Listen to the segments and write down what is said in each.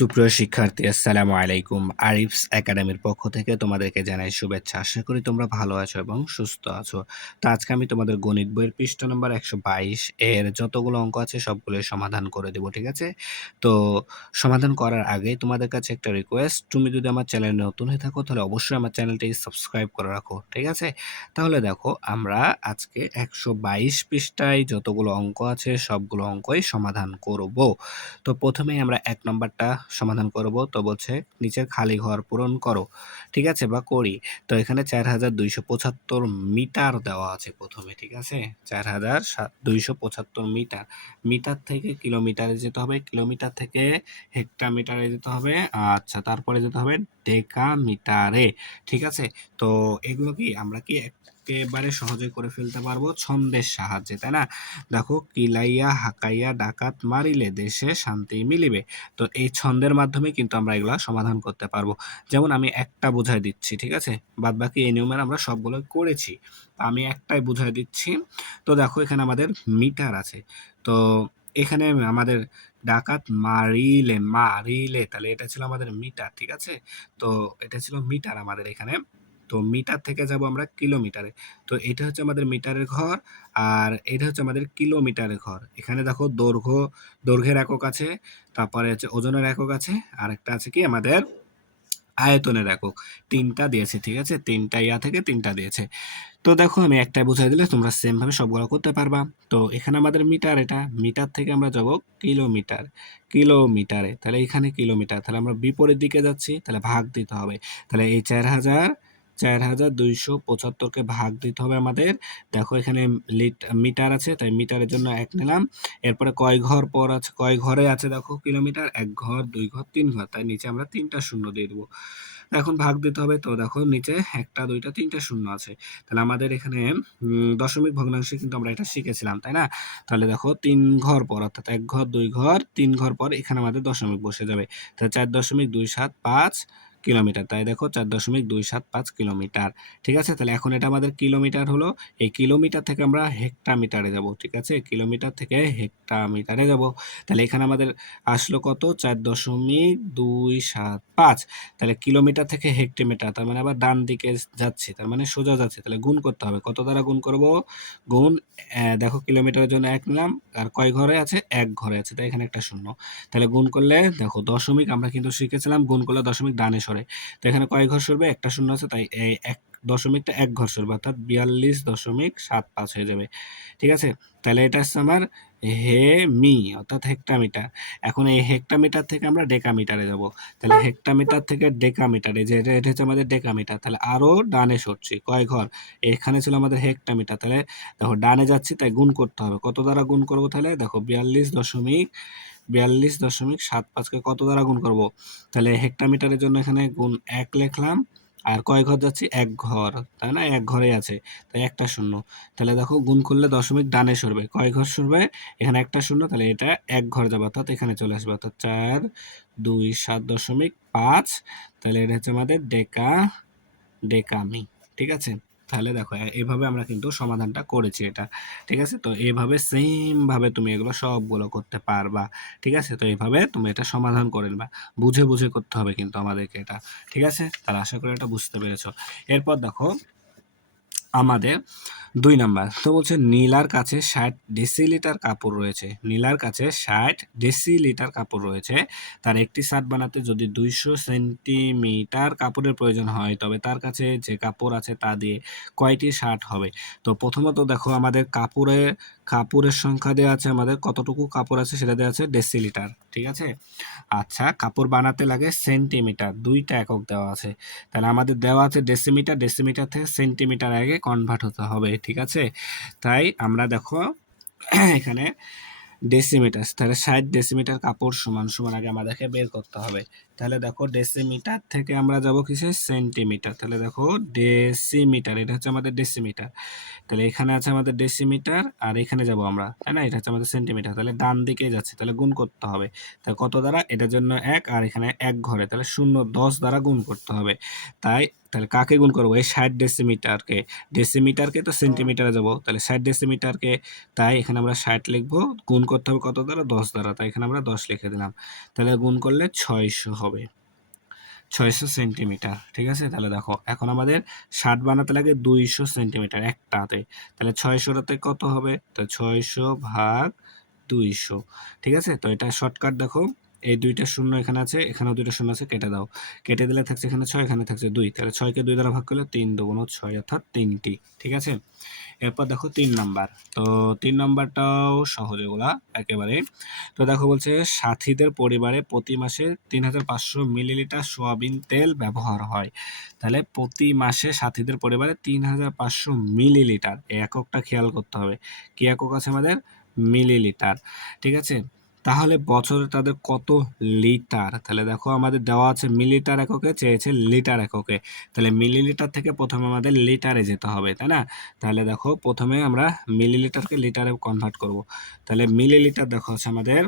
সুপ্রিয় শিক্ষার্থী, আসসালামু আলাইকুম। আরিফস একাডেমির পক্ষ থেকে তোমাদেরকে জানাই শুভেচ্ছা। আশা করি তোমরা ভালো আছো এবং সুস্থ আছো। তো আজকে আমি তোমাদের গণিত বইয়ের পৃষ্ঠা নম্বর ১২২ এর যতগুলো অঙ্ক আছে সবগুলোই সমাধান করে দেব, ঠিক আছে? তো সমাধান করার আগে তোমাদের কাছে একটা রিকোয়েস্ট, তুমি যদি আমার চ্যানেলে নতুন হয়ে থাকো তাহলে অবশ্যই আমার চ্যানেলটাকে সাবস্ক্রাইব করে রাখো, ঠিক আছে? তাহলে দেখো আমরা আজকে ১২২ পৃষ্ঠায় যতগুলো অঙ্ক আছে সবগুলো অঙ্কই সমাধান করব। তো প্রথমেই আমরা ১ নাম্বারটা সমাধান করব। তো বলছে নিচের খালি ঘর পূরণ করো। ঠিক আছে? বা করি। তো এখানে ৪২৭৫ মিটার দেওয়া আছে প্রথমে, ঠিক আছে? ৪২৭৫ মিটার। মিটার থেকে কিলোমিটারে যেতে হবে, কিলোমিটার থেকে হেক্টোমিটারে যেতে হবে। আচ্ছা, তারপরে যেতে হবে ডেকামিটারে। ঠিক আছে? তো এগুলো কি আমরা কি একেবারে সহজে করে ফেলতে পারবো ছন্দের সাহায্যে, তাই না? দেখো, কিলাইয়া হাকাইয়া ডাকাত মারিলে দেশে শান্তি মিলিবে। তো এই ছন্দের মাধ্যমে কিন্তু আমরা এগুলা সমাধান করতে পারবো। যেমন আমি একটা বুঝাই দিচ্ছি, ঠিক আছে? বাদ বাকি এই নিয়মের আমরা সবগুলো করেছি। তো আমি একটাই বুঝাই দিচ্ছি। তো দেখো, এখানে আমাদের মিটার আছে। তো এখানে আমাদের ডাকাত মারিলে মারিলে, তাহলে এটা ছিল আমাদের মিটার, ঠিক আছে? তো এটা ছিল মিটার আমাদের এখানে। তো মিটার থেকে যাব আমরা কিলোমিটারে। তো এটা হচ্ছে আমাদের মিটারের ঘর, আর এটা হচ্ছে আমাদের কিলোমিটারের ঘর। এখানে দেখো দৈর্ঘ্যের একক আছে, তারপরে হচ্ছে ওজনের একক আছে, আর একটা আছে কি আমাদের আয়তনের একক। ৩টা দিয়েছে, ঠিক আছে? ৩টা থেকে ৩টা দিয়েছে। তো দেখো, আমি একটাই বুঝাই দিলে তোমরা সেম ভাবে সবগুলো করতে পারবা। তো এখানে আমাদের মিটার, এটা মিটার থেকে আমরা যাব কিলোমিটার, কিলোমিটারে। তাহলে এখানে কিলোমিটার, তাহলে আমরা বিপরীত দিকে যাচ্ছি, তাহলে ভাগ দিতে হবে। তাহলে এই ৪,২৭৫কে ভাগ দিতে হবে আমাদের। দেখো, এখানে মিটার আছে, তাই মিটারের জন্য ১ নিলাম। এরপরে কয় ঘর পর আছে, কয় ঘরে আছে দেখো কিলোমিটার, ১ ঘর, ২ ঘর, ৩ ঘর, তাই নিচে আমরা ৩টা শূন্য দিয়ে দেবো। এখন ভাগ দিতে হবে। তো দেখো, নিচে ১টা ২টা ৩টা শূন্য আছে। তাহলে আমাদের এখানে দশমিক ভগ্নাংশে কিন্তু আমরা এটা শিখেছিলাম, তাই না? তাহলে দেখো, ৩ ঘর পর, অর্থাৎ ১ ঘর, ২ ঘর, ৩ ঘর পর এখানে আমাদের দশমিক বসে যাবে। তাহলে ৪.275 কিলোমিটার। তাই দেখো, ৪.275 কিলোমিটার। ঠিক আছে? তাহলে এখন এটা আমাদের কিলোমিটার হলো। এই কিলোমিটার থেকে আমরা হেক্টামিটারে যাব, ঠিক আছে? কিলোমিটার থেকে হেক্টামিটারে যাব। তাহলে এখানে আমাদের আসলো কত? ৪.275। তাহলে কিলোমিটার থেকে হেক্টোমিটার, তার মানে আবার ডান দিকে যাচ্ছে, তার মানে সোজা যাচ্ছে। তাহলে গুণ করতে হবে। কত দ্বারা গুণ করব? গুণ, দেখো কিলোমিটারের জন্য ১ নিলাম, আর কয় ঘরে আছে? ১ ঘরে আছে, তাই এখানে একটা শূন্য। তাহলে গুণ করলে দেখো, দশমিক আমরা কিন্তু শিখেছিলাম গুণ করলে দশমিক ডানে সরে। তো এখানে কয় ঘর সরবে? একটা শূন্য আছে, তাই এই দশমিকটা ১ ঘর সরবে, অর্থাৎ ৪২.৭৫ হয়ে যাবে। ঠিক আছে? তাহলে এটা হচ্ছে আমার হেমি, অর্থাৎ হেক্টামিটার। এখন এই হেক্টামিটার থেকে আমরা ডেকামিটারে যাব। তাহলে হেক্টামিটার থেকে ডেকামিটারে, যে এটা হচ্ছে আমাদের ডেকামিটার, তাহলে আরো ডানে সরছি। কয় ঘর? এখানে ছিল আমাদের হেক্টামিটার, তাহলে দেখো ডানে যাচ্ছি, তাই গুণ করতে হবে। কত দ্বারা গুণ করব? তাহলে দেখো, ৪২.৭৫কে কত দ্বারা গুণ করব? তাহলে হেক্টামিটারের জন্য এখানে গুণ ১ লিখলাম। আর কয় ঘর যাচ্ছি? ১ ঘর, তাই না? ১ ঘরে আছে, তাই একটা শূন্য। তাহলে দেখো, গুণ করলে দশমিক ডানে সরবে। কয় ঘর সরবে? এখানে একটা শূন্য, তাহলে এটা ১ ঘর যাবে, অর্থাৎ এখানে চলে আসবে, অর্থাৎ ৪২৭.৫। তাহলে এটা হচ্ছে আমাদের ডেকামি। ঠিক আছে? তাহলে দেখো, এভাবে আমরা কিন্তু সমাধানটা করেছি এটা। ঠিক আছে? তো এভাবে সেম ভাবে তুমি এগুলো সবগুলো করতে পারবা। ঠিক আছে? তো এভাবে তুমি এটা সমাধান করে নিবা। বুঝে, বুঝে করতে হবে কিন্তু আমাদেরকে এটা। ঠিক আছে? তাহলে আশা করি এটা বুঝতে পেরেছো। এরপর দেখো আমাদের ২ নাম্বার। তো বলছে নীলার কাছে ৬০ ডেসিলিটার কাপড় রয়েছে। নীলার কাছে ৬০ ডেসিলিটার কাপড় রয়েছে। তার একটি শার্ট বানাতে যদি ২০০ সেন্টিমিটার কাপড়ের প্রয়োজন হয়, তবে তার কাছে যে কাপড় আছে তা দিয়ে কয়টি শার্ট হবে? তো প্রথমত দেখো, আমাদের কাপড়ের সংখ্যা দেয়া আছে, আমাদের কতটুকু কাপড় আছে সেটা দেয়া আছে ডেসিলিটার। ঠিক আছে? আচ্ছা, কাপড় বানাতে লাগে সেন্টিমিটার, ২টা একক দেওয়া আছে। তাহলে আমাদের দেওয়া আছে ডেসিমিটার, ডেসিমিটার থেকে সেন্টিমিটার আগে কনভার্ট হতে হবে। ঠিক আছে? তাই আমরা দেখো এখানে ডেসিমিটার, তাহলে ৬০ ডেসিমিটার কাপড় সমান সমান আগে আমাদেরকে বের করতে হবে। তাহলে দেখো, ডেসিমিটার থেকে আমরা যাব কিসে? সেন্টিমিটার। তাহলে দেখো, ডেসিমিটার, এটা হচ্ছে আমাদের ডেসিমিটার। তাহলে এখানে আছে আমাদের ডেসিমিটার, আর এখানে যাব আমরা, তাই না? এটা হচ্ছে আমাদের সেন্টিমিটার, তাহলে ডান দিকে যাচ্ছে, তাহলে গুণ করতে হবে। তাহলে কত দ্বারা? এটার জন্য ১, আর এখানে ১ ঘরে, তাহলে ০.১০ দ্বারা গুণ করতে হবে। তাই তাহলে কাকে গুণ করবো? এই 60 ডেসিমিটারকে। ডেসিমিটারকে তো সেন্টিমিটারে যাব, তাহলে 60 ডেসিমিটারকে, তাই এখানে আমরা 60 লিখবো। গুণ করতে হবে কত দ্বারা? 10 দ্বারা, তাই এখানে আমরা 10 লিখে দিলাম। তাহলে গুণ করলে 600 হবে, 600 সেন্টিমিটার। ঠিক আছে, তাহলে দেখো এখন আমাদের 60 বানাতে লাগে 200 সেন্টিমিটার একটাতে, তাহলে 600টাতে কত হবে? তো 600 ভাগ 200। ঠিক আছে, তো এটা শর্টকাট দেখো, এই দুইটা শূন্য এখানে আছে, এখানেও দুইটা শূন্য আছে, কেটে দাও। কেটে দিলে থাকছে এখানে 6, এখানে থাকছে 2, তাহলে 6কে 2 দ্বারা ভাগ করলে 3 দুগুণ 6, অর্থাৎ 3টি। ঠিক আছে, এরপর দেখো 3 নাম্বার। তো 3 নাম্বারটাও সহজ, এগুলা একেবারে। তো দেখো বলছে সাথীদের পরিবারে প্রতি মাসে 3500 মিলিলিটার সোয়াবিন তেল ব্যবহার হয়। তাহলে প্রতি মাসে সাথীদের পরিবারে 3500 মিলিলিটার, এই এককটা খেয়াল করতে হবে। কি একক আছে আমাদের? মিলিলিটার। ঠিক আছে, তাহলে বছরে তাদের কত লিটার? তাহলে দেখো আমাদের দেওয়া আছে মিলিলিটার এককে, চেয়েছে লিটার এককে, তাহলে মিলিলিটার থেকে প্রথমে আমাদের লিটারে যেতে হবে, তাই না? তাহলে দেখো প্রথমে আমরা মিলিলিটারকে লিটারে কনভার্ট করব। তাহলে মিলিলিটার দেখো হচ্ছে আমাদের,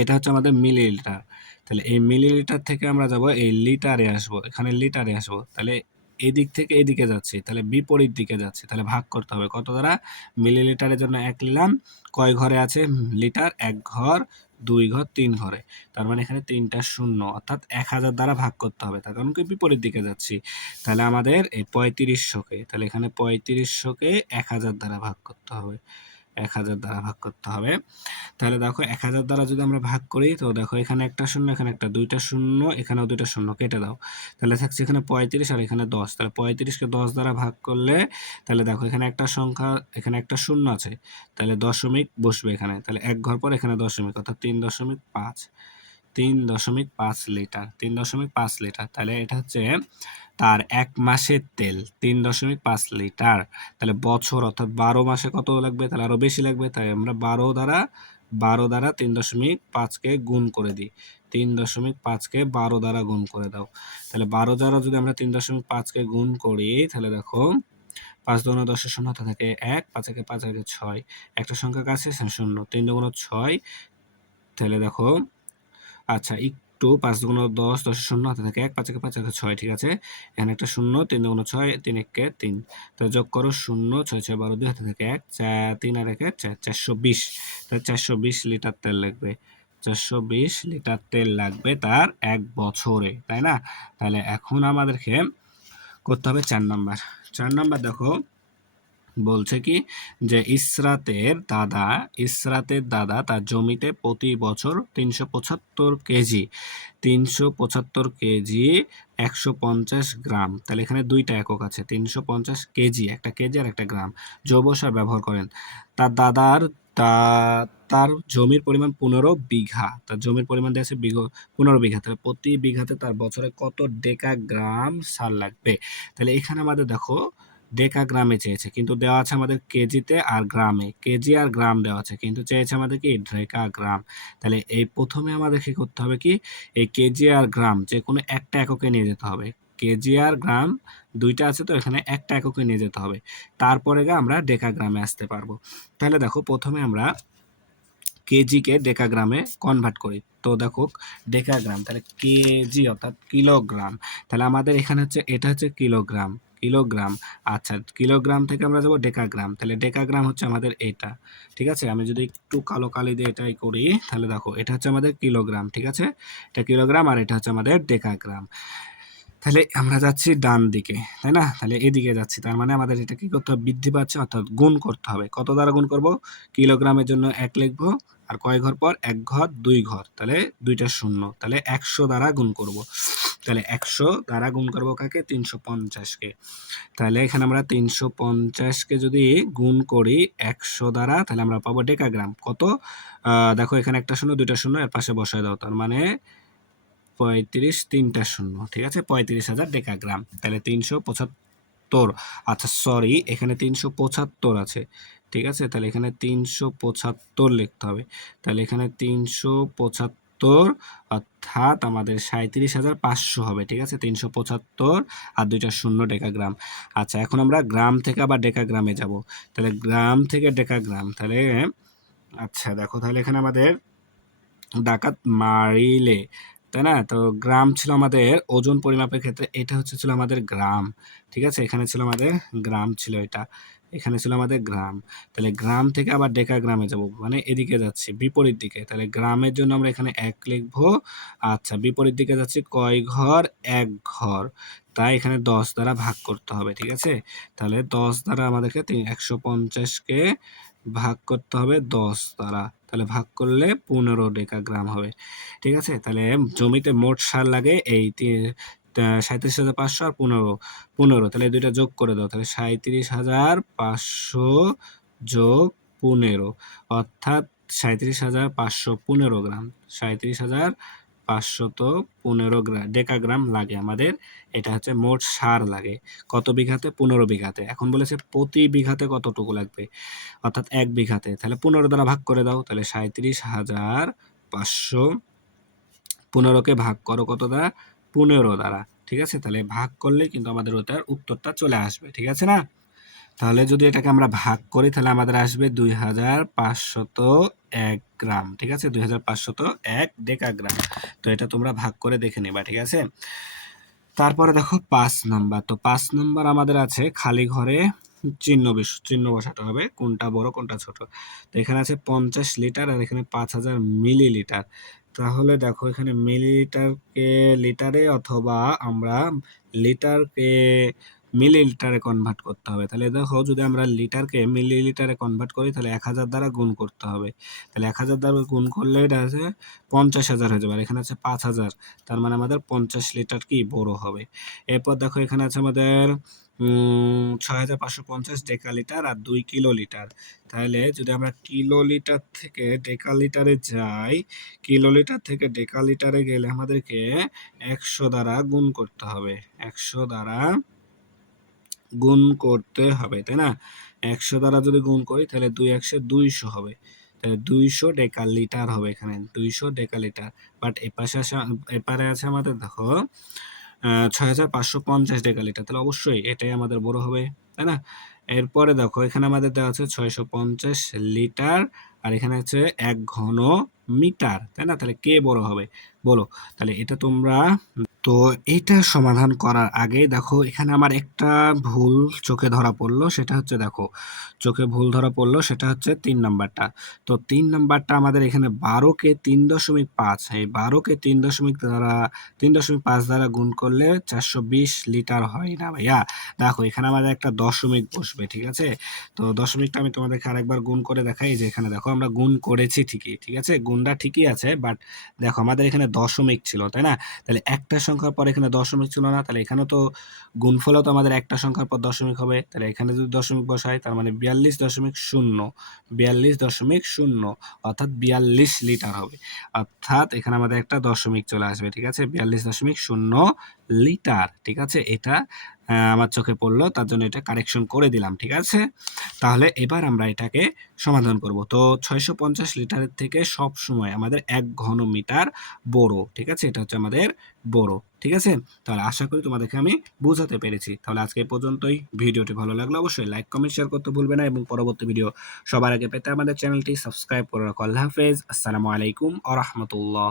এটা হচ্ছে আমাদের মিলিলিটার। তাহলে এই মিলিলিটার থেকে আমরা যাব এই লিটারে আসব, এখানে লিটারে আসব। তাহলে এদিক থেকে এদিকে যাচ্ছি, তাহলে বিপরীত দিকে যাচ্ছি, তাহলে ভাগ করতে হবে কত দ্বারা? মিলিলিটারের জন্য 1 নিলাম, কয় ঘরে আছে লিটার? 1 ঘর, 2 ঘর, 3 ঘরে, তার মানে এখানে 3টা শূন্য, অর্থাৎ 1000 দ্বারা ভাগ করতে হবে, তার কারণ কি বিপরীত দিকে যাচ্ছি। তাহলে আমাদের এই 3500কে, তাহলে এখানে 3500কে 1000 দ্বারা ভাগ করতে হবে, 1000 দ্বারা ভাগ করতে হবে। তাহলে দেখো 1000 দ্বারা যদি আমরা ভাগ করি, তো দেখো এখানে একটা শূন্য, এখানে একটা, দুইটা শূন্য, এখানেও দুইটা শূন্য, কেটে দাও। তাহলে থাকছে এখানে 35 আর এখানে 10, তাহলে 35কে 10 দ্বারা ভাগ করলে, তাহলে দেখো এখানে একটা সংখ্যা, এখানে একটা শূন্য আছে, তাহলে দশমিক বসবে এখানে, তাহলে 1 ঘর পর এখানে দশমিক, অর্থাৎ 3.5, 3.5 লিটার, 3.5 লিটার। তাহলে এটা হচ্ছে তার 1 মাসের তেল 3.5 লিটার। তাহলে বছর অর্থাৎ 12 মাসে কত লাগবে? তাহলে আরো বেশি লাগবে, তাই আমরা 12 দ্বারা 3.5কে গুণ করে দিই। 3.5কে 12 দ্বারা গুণ করে দাও। তাহলে 12 দ্বারা যদি আমরা 3.5কে গুণ করি, তাহলে দেখো 5 দুগুণে 10 এর শূন্য হাতে থাকে 1, 5 একে 5 একে 6, একটা সংখ্যা কাছে শূন্য, 3 দুগুণ 6। তাহলে দেখো, আচ্ছা একটু 5 দুগুণ 10, 10 এর শূন্য হাতে থাকে 1, 5 একে 5 একে 6, ঠিক আছে, এখানে একটা শূন্য, 3 দুগুণ 6, 3 একে 3, তো যোগ করো শূন্য, 6 6 12, 2 হাতে থাকে 1, 3 আর 1 4, 420, তাহলে 420 লিটার তেল লাগবে, 420 লিটার তেল লাগবে তার 1 বছরে, তাই না? তাহলে এখন আমাদেরকে করতে হবে 4 নাম্বার। 4 নাম্বার দেখো বলছে কি, যে ইসরাতের দাদা তার জমিতে প্রতি বছর 375 কেজি 150 গ্রাম, তাহলে এখানে দুইটা একক আছে, 350 কেজি, একটা কেজি আর একটা গ্রাম, জৈব সার ব্যবহার করেন। তার দাদার তার জমির পরিমাণ 15 বিঘা, তার জমির পরিমাণ দেওয়া আছে 15 বিঘা, তাহলে প্রতি বিঘাতে তার বছরে কত ডেকাগ্রাম সার লাগবে? তাহলে এখানে আমাদের দেখো ডেকাগ্রামে চেয়েছে, কিন্তু দেওয়া আছে আমাদের কেজিতে আর গ্রামে, কেজি আর গ্রাম দেওয়া আছে, কিন্তু চেয়েছে আমাদের কি ডেকাগ্রাম। তাহলে এই প্রথমে আমাদের কি করতে হবে, কি এই কেজি আর গ্রাম যে কোনো একটা এককে নিয়ে যেতে হবে, কেজি আর গ্রাম দুইটা আছে, তো এখানে একটা এককে নিয়ে যেতে হবে, তারপরে আমরা ডেকাগ্রামে আসতে পারবো। তাহলে দেখো প্রথমে আমরা কেজিকে ডেকাগ্রামে কনভার্ট করি, তো দেখো ডেকাগ্রাম, তাহলে কেজি অর্থাৎ কিলোগ্রাম, তাহলে আমাদের এখানে হচ্ছে এটা হচ্ছে কিলোগ্রাম, কিলোগ্রাম। আচ্ছা, কিলোগ্রাম থেকে আমরা যাব ডেকাগ্রাম, তাহলে ডেকাগ্রাম হচ্ছে আমাদের এটা। ঠিক আছে, আমি যদি একটু কালো কালি দিয়ে এটাই করি, তাহলে দেখো এটা হচ্ছে আমাদের কিলোগ্রাম, ঠিক আছে, এটা কিলোগ্রাম, আর এটা হচ্ছে আমাদের ডেকাগ্রাম। তাহলে আমরা যাচ্ছি ডান দিকে, তাই না? তাহলে এদিকে যাচ্ছি, তার মানে আমাদের এটা কি করতে হবে? বৃদ্ধি পাচ্ছে, অর্থাৎ গুণ করতে হবে। কত দ্বারা গুণ করব? কিলোগ্রামের জন্য 1 লিখবো, আর কয় ঘর পর? 1 ঘর, 2 ঘর, তাহলে দুইটা শূন্য, তাহলে 100 দ্বারা গুণ করব। তাহলে 100 দ্বারা গুণ করব কাকে? 350কে। তাহলে এখানে আমরা 350কে যদি গুণ করি 100 দ্বারা, তাহলে আমরা পাবো ডেকাগ্রাম কত? দেখো এখানে একটা শূন্য, দুইটা শূন্য, এর পাশে বসায় দাও, তার মানে 35, 3টা শূন্য, ঠিক আছে, 35,000 ডেকাগ্রাম, তাহলে 375। আচ্ছা সরি, এখানে 375 আছে, ঠিক আছে, তাহলে এখানে 375 লিখতে হবে, তাহলে এখানে 375, অর্থাৎ আমাদের 37,500 হবে, ঠিক আছে, 375 আর দুইটা শূন্য ডেকাগ্রাম। আচ্ছা এখন আমরা গ্রাম থেকে আবার ডেকাগ্রামে যাব, তাহলে গ্রাম থেকে ডেকাগ্রাম, তাহলে আচ্ছা দেখো, তাহলে এখানে আমাদের ডাকাত মারিলে তাই না? তো গ্রাম ছিল আমাদের ওজন পরিমাপের ক্ষেত্রে এটা ছিল আমাদের গ্রাম। ঠিক আছে? এখানে ছিল আমাদের গ্রাম ছিল এটা। এখানে ছিল আমাদের গ্রাম। তাহলে গ্রাম থেকে আবার ডেকাগ্রামে যাব। মানে এদিকে যাচ্ছি বিপরীত দিকে। তাহলে গ্রামের জন্য আমরা এখানে ১ লিখবো। আচ্ছা বিপরীত দিকে যাচ্ছি কয় ঘর? ১ ঘর। তাই এখানে ১০ দ্বারা ভাগ করতে হবে। ঠিক আছে? তাহলে ১০ দ্বারা আমাদেরকে ১৫০ কে ভাগ করতে হবে ১০ দ্বারা। তাহলে ভাগ করলে ১৫ ডেকাগ্রাম হবে। ঠিক আছে? তাহলে জমিতে মোট সার লাগে এই ৩৭,৫০০ আর ১৫ তাহলে এই ২ টা যোগ করে দাও। তাহলে ৩৭,৫০০ যোগ ১৫ অর্থাৎ ৩৭,৫১৫ গ্রাম। ৩৭,৫১৫ ডেকাগ্রাম লাগে আমাদের। এটা হচ্ছে মোট সার লাগে। কত বিঘাতে? ১৫ বিঘাতে। এখন বলেছে প্রতি বিঘাতে কতটুকু লাগবে? অর্থাৎ ১ বিঘাতে। তাহলে ১৫ দ্বারা ভাগ করে দাও। তাহলে ৩৭,৫০০ ১৫ কে ভাগ করো কত দ্বারা? ১৫ দ্বারা। ঠিক আছে? তাহলে ভাগ করলেই কিন্তু আমাদের ওটার উত্তরটা চলে আসবে। ঠিক আছে না? তাহলে যদি এটাকে আমরা ভাগ করি তাহলে আমাদের আসবে ২৫০১ গ্রাম। ঠিক আছে? ২৫০১ ডেকাগ্রাম। তো এটা তোমরা ভাগ করে দেখে নিবা। ঠিক আছে? তারপরে দেখো ৫ নাম্বার। তো ৫ নাম্বার আমাদের আছে খালি ঘরে চিহ্ন বসাতে হবে। কোনটা বড় কোনটা ছোট। তো এখানে আছে ৫০ লিটার আর এখানে ৫০০০ মিলিলিটার। তাহলে দেখো এখানে মিলিলিটারকে লিটারে অথবা আমরা লিটারকে মিলিলিটারে কনভার্ট করতে হবে। তাহলে দেখো যদি আমরা লিটারকে মিলিলিটারে কনভার্ট করি তাহলে ১০০০ দ্বারা গুণ করতে হবে। তাহলে ১০০০ দ্বারা গুণ করলে এটা আছে ৫০,০০০ হয়ে যাবে। আর এখানে আছে ৫০০০। তার মানে আমাদের ৫০ লিটার কি বড় হবে। এরপর দেখো এখানে আছে আমাদের ৬৫৫০ ডেকালিটার আর ২ কিলোলিটার। তাহলে যদি আমরা কিলোলিটার থেকে ডেকালিটারে যাই, কিলোলিটার থেকে ডেকালিটারে গেলে আমাদেরকে ১০০ দ্বারা গুণ করতে হবে। ১০০ দ্বারা গুণ করতে হবে, তাই না? ১০০ দ্বারা যদি গুণ করি তাহলে ২ ১০০ ২০০ হবে। তাহলে ২০০ ডেকালিটার হবে এখানে। ২০০ ডেকালিটার। বাট এপারে আছে আমাদের দেখো ৬৫৫০ ডেকালিটার। তাহলে অবশ্যই এটাই আমাদের বড় হবে, তাই না? এরপরে দেখো এখানে আমাদের দেওয়া আছে ৬৫০ লিটার আর এখানে আছে ১ ঘন মিটার, তাই না? তাহলে কে বড় হবে? বলো। তাহলে এটা তোমরা তো এইটা সমাধান করার আগে দেখো এখানে আমার একটা ভুল চোখে ধরা পড়লো। সেটা হচ্ছে দেখো চোখে ভুল ধরা পড়লো সেটা হচ্ছে ৩ নাম্বারটা। তো ৩ নাম্বারটা আমাদের এখানে ১২ কে ৩.৫ এই ১২ কে ৩.৫ দ্বারা গুণ করলে ৪২০ লিটার হয় না ভাইয়া। দেখো এখানে আমাদের একটা দশমিক বসবে, ঠিক আছে? তো দশমিকটা আমি তোমাদেরকে আরেকবার গুণ করে দেখাই যে এখানে দেখো আমরা গুণ করেছি ঠিকই, ঠিক আছে? গুণটা ঠিকই আছে বাট দেখো আমাদের এখানে দশমিক ছিল, তাই না? তাহলে একটা সংখ্যার পর এখানে দশমিক ছিল না, তাহলে এখানেও তো গুণফলও তো আমাদের একটা সংখ্যার পর দশমিক হবে। তাহলে এখানে যদি দশমিক বসাই তার মানে ৪২.০ ৪২.০ অর্থাৎ ৪২ লিটার হবে। অর্থাৎ এখানে আমাদের একটা দশমিক চলে আসবে, ঠিক আছে? ৪২.০ লিটার, ঠিক আছে? এটা আমার চোখে পড়লো তার জন্য এটা কারেকশন করে দিলাম, ঠিক আছে? তাহলে এবার আমরা এটাকে সমাধান করব। তো ৬৫০ লিটারের থেকে সব সময় আমাদের ১ ঘন মিটার বড়, ঠিক আছে? এটা হচ্ছে আমাদের বড়, ঠিক আছে? তাহলে আশা করি তোমাদেরকে আমি বোঝাতে পেরেছি। তাহলে আজকে এই পর্যন্তই। ভিডিওটি ভালো লাগলে অবশ্যই লাইক, কমেন্ট, শেয়ার করতে ভুলবে না এবং পরবর্তী ভিডিও সবার আগে পেতে আমাদের চ্যানেলটি সাবস্ক্রাইব করে রাখো। আল্লাহ হাফেজ। আসসালামু আলাইকুম ওয়া রাহমাতুল্লাহ।